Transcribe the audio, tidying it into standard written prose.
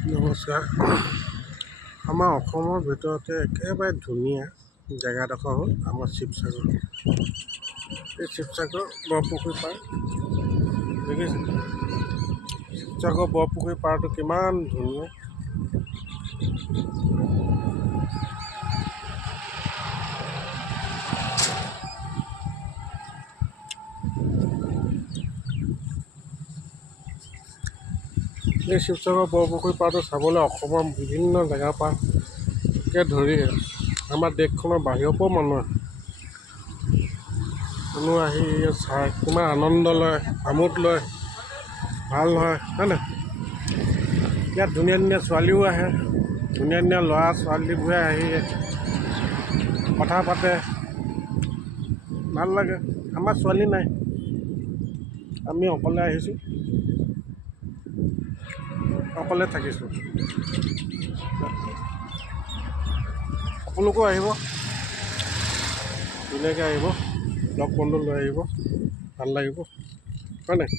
নমস্কাৰ। আমাৰ অসমৰ ভিতৰতে একেবাৰে ধুনীয়া জেগাডোখৰ হ'ল আমাৰ শিৱসাগৰ। এই শিৱসাগৰ বৰপুখুৰী পাৰ দেখিছে, শিৱসাগৰ বৰপুখুৰী পাৰটো কিমান ধুনীয়া। এই শিৱসাগৰ বৰপুখুৰী পাৰটো চাবলৈ অসমৰ বিভিন্ন জেগাৰ পৰাকে ধৰি আমাৰ দেশখনৰ বাহিৰৰ পৰাও মানুহ আহি চাই কিমান আনন্দ লয়, আমোদ লয়, ভাল হয় নাই? ইয়াত ধুনীয়া ধুনীয়া ছোৱালীও আহে, ধুনীয়া ধুনীয়া ল'ৰা ছোৱালীবোৰে আহি কথা পাতে, ভাল লাগে। আমাৰ ছোৱালী নাই, আমি অকলে আহিছোঁ, অকলে থাকিছোঁ। আপোনালোকেও আহিব, ধুনীয়াকৈ আহিব, লগ বন্ধু লৈ আহিব, ভাল লাগিব হয় নাই?